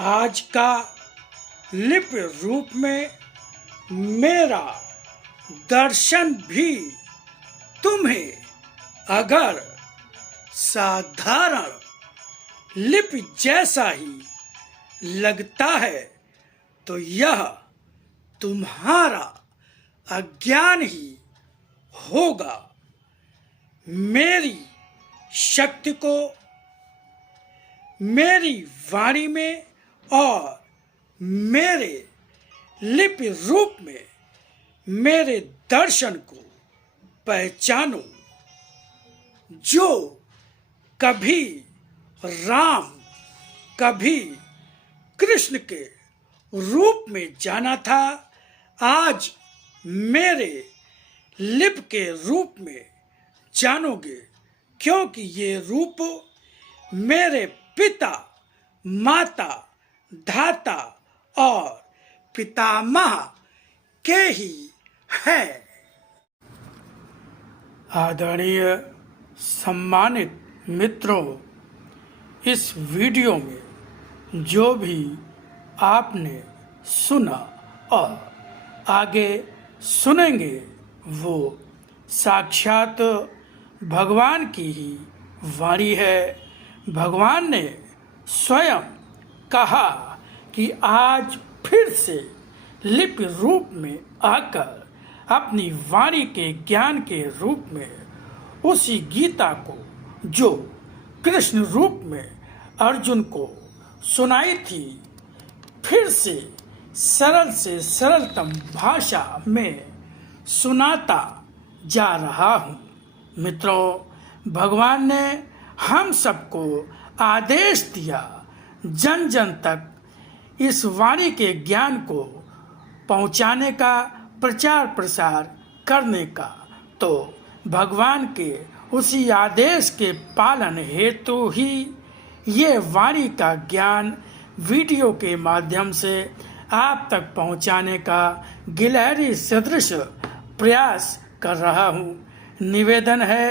आज का लिप रूप में मेरा दर्शन भी तुम्हें अगर साधारण लिप जैसा ही लगता है तो यह तुम्हारा अज्ञान ही होगा। मेरी शक्ति को मेरी वाणी में और मेरे लिप रूप में मेरे दर्शन को पहचानो। जो कभी राम कभी कृष्ण के रूप में जाना था, आज मेरे लिप के रूप में जानोगे, क्योंकि ये रूप मेरे पिता माता धाता और पितामह के ही है। आदरणीय सम्मानित मित्रों, इस वीडियो में जो भी आपने सुना और आगे सुनेंगे वो साक्षात भगवान की ही वाणी है। भगवान ने स्वयं कहा कि आज फिर से लिप रूप में आकर अपनी वाणी के ज्ञान के रूप में उसी गीता को जो कृष्ण रूप में अर्जुन को सुनाई थी, फिर से सरलतम भाषा में सुनाता जा रहा हूँ। मित्रों, भगवान ने हम सबको आदेश दिया जन जन तक इस वाणी के ज्ञान को पहुँचाने का, प्रचार प्रसार करने का। तो भगवान के उसी आदेश के पालन हेतु ही ये वाणी का ज्ञान वीडियो के माध्यम से आप तक पहुंचाने का गिलहरी सदृश प्रयास कर रहा हूं। निवेदन है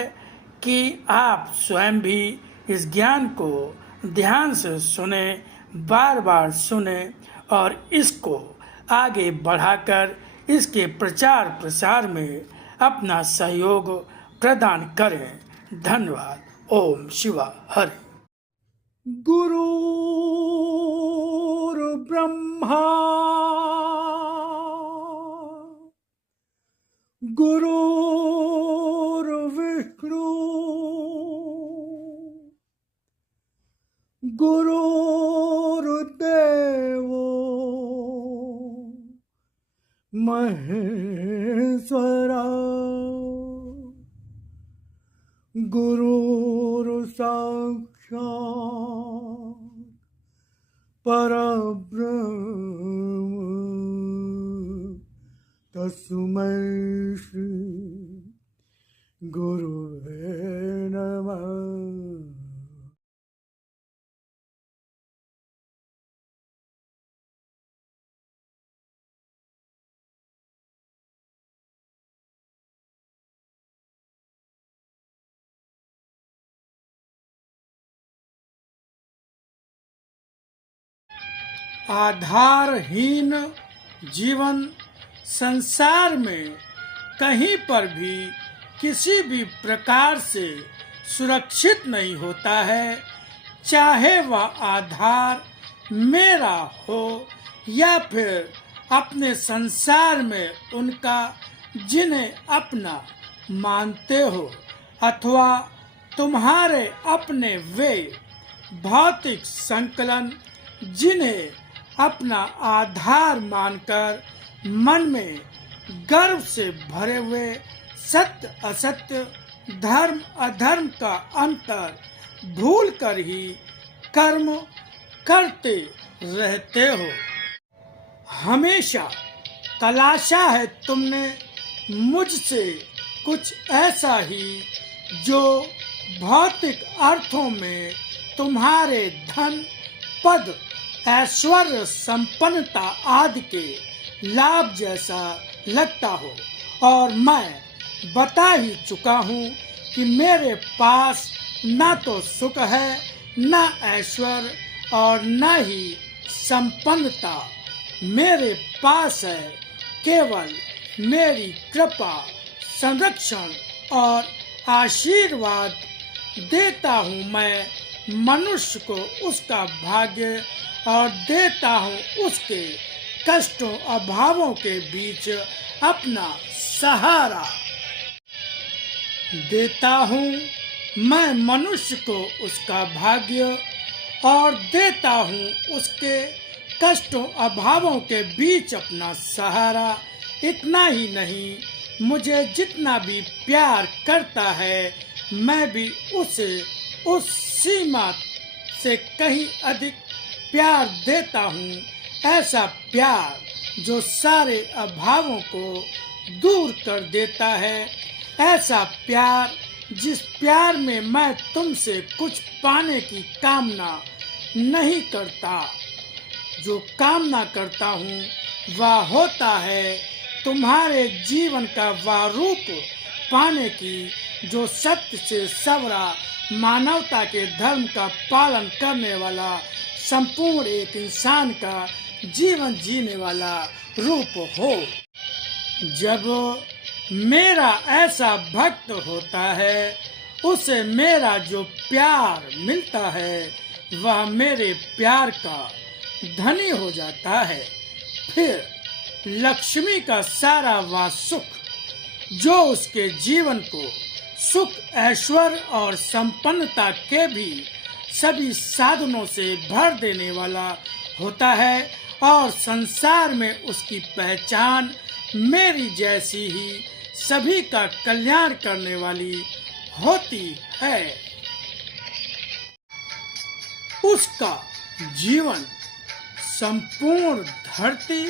कि आप स्वयं भी इस ज्ञान को ध्यान से सुने, बार बार सुने और इसको आगे बढ़ाकर इसके प्रचार प्रसार में अपना सहयोग प्रदान करें। धन्यवाद। ओम शिवा हरि। गुरुर्ब्रह्मा गुरुर्विष्णु गुरुर्देवो महेश्वरा गुरुर्साक्षात् परब्रह्म तस्मै श्री गुरुवे नमः। आधारहीन जीवन संसार में कहीं पर भी किसी भी प्रकार से सुरक्षित नहीं होता है, चाहे वह आधार मेरा हो या फिर अपने संसार में उनका जिन्हें अपना मानते हो, अथवा तुम्हारे अपने वे भौतिक संकलन जिन्हें अपना आधार मानकर मन में गर्व से भरे हुए सत्य असत्य, धर्म अधर्म का अंतर भूल कर ही कर्म करते रहते हो। हमेशा तलाशा है तुमने मुझसे कुछ ऐसा ही जो भौतिक अर्थों में तुम्हारे धन पद ऐश्वर्य संपन्नता आदि के लाभ जैसा लगता हो, और मैं बता ही चुका हूँ कि मेरे पास न तो सुख है, न ऐश्वर्य और न ही संपन्नता मेरे पास है। केवल मेरी कृपा, संरक्षण और आशीर्वाद देता हूँ मैं मनुष्य को उसका भाग्य और देता हूँ उसके कष्टों अभावों के बीच अपना सहारा। देता हूँ मैं मनुष्य को उसका भाग्य और देता हूँ उसके कष्टों अभावों के बीच अपना सहारा। इतना ही नहीं, मुझे जितना भी प्यार करता है मैं भी उसे उस सीमा से कहीं अधिक प्यार देता हूँ। ऐसा प्यार जो सारे अभावों को दूर कर देता है। ऐसा प्यार जिस प्यार में मैं तुमसे कुछ पाने की कामना नहीं करता। जो कामना करता हूँ वह होता है तुम्हारे जीवन का वह रूप पाने की जो सत्य से सवरा मानवता के धर्म का पालन करने वाला संपूर्ण एक इंसान का जीवन जीने वाला रूप हो। जब मेरा ऐसा भक्त होता है उसे मेरा जो प्यार मिलता है वह मेरे प्यार का धनी हो जाता है। फिर लक्ष्मी का सारा वह सुख जो उसके जीवन को सुख, ऐश्वर्य और संपन्नता के भी सभी साधनों से भर देने वाला होता है और संसार में उसकी पहचान मेरी जैसी ही सभी का कल्याण करने वाली होती है। उसका जीवन संपूर्ण धरती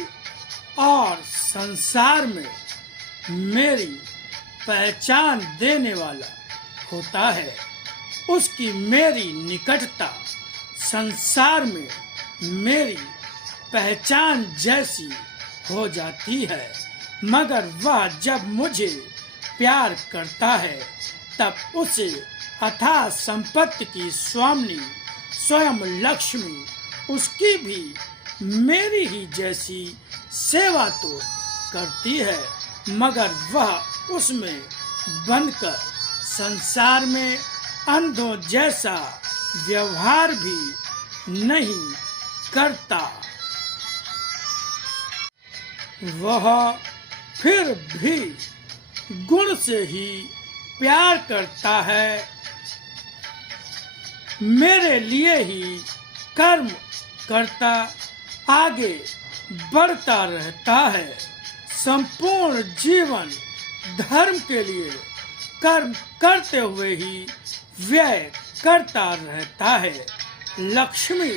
और संसार में मेरी पहचान देने वाला होता है। उसकी मेरी निकटता संसार में मेरी पहचान जैसी हो जाती है। मगर वह जब मुझे प्यार करता है तब उसे अथाह संपत्ति की स्वामिनी स्वयं लक्ष्मी उसकी भी मेरी ही जैसी सेवा तो करती है, मगर वह उसमें बनकर संसार में अंधों जैसा व्यवहार भी नहीं करता। वह फिर भी गुण से ही प्यार करता है, मेरे लिए ही कर्म करता आगे बढ़ता रहता है। संपूर्ण जीवन धर्म के लिए कर्म करते हुए ही व्यय करता रहता है। लक्ष्मी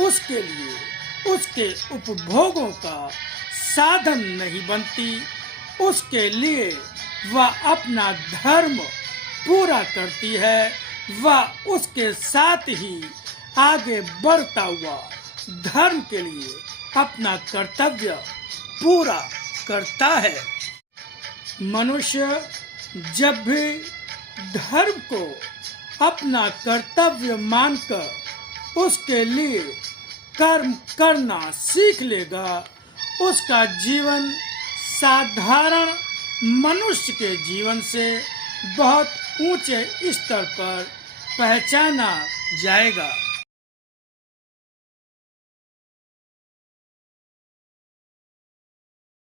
उसके लिए उसके उपभोगों का साधन नहीं बनती, उसके लिए वह अपना धर्म पूरा करती है। वह उसके साथ ही आगे बढ़ता हुआ धर्म के लिए अपना कर्तव्य पूरा करता है। मनुष्य जब भी धर्म को अपना कर्तव्य मानकर उसके लिए कर्म करना सीख लेगा, उसका जीवन साधारण मनुष्य के जीवन से बहुत ऊंचे स्तर पर पहचाना जाएगा।